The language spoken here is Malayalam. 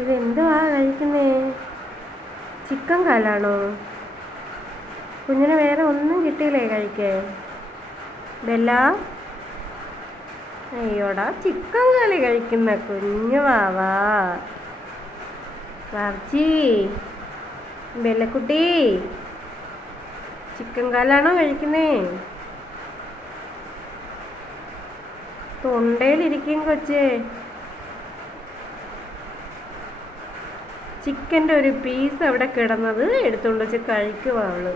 ഇതെന്തുവാ കഴിക്കുന്നേ? ചിക്കൻ കാലാണോ? കുഞ്ഞിന് വേറെ ഒന്നും കിട്ടിയില്ലേ കഴിക്കാൻ? ബെല്ല, അയ്യോടാ, ചിക്കൻ കാലി കഴിക്കുന്ന കുഞ്ഞു വാവാ. വാർച്ചി, ബെല്ലക്കുട്ടി, ചിക്കൻ കാലാണോ കഴിക്കുന്നേ? തൊണ്ടയിലിരിക്കും കൊച്ചേ. ചിക്കൻ്റെ ഒരു പീസ് അവിടെ കിടന്നത് എടുത്തുകൊണ്ട് വെച്ച് കഴിക്കുവാ അവള്.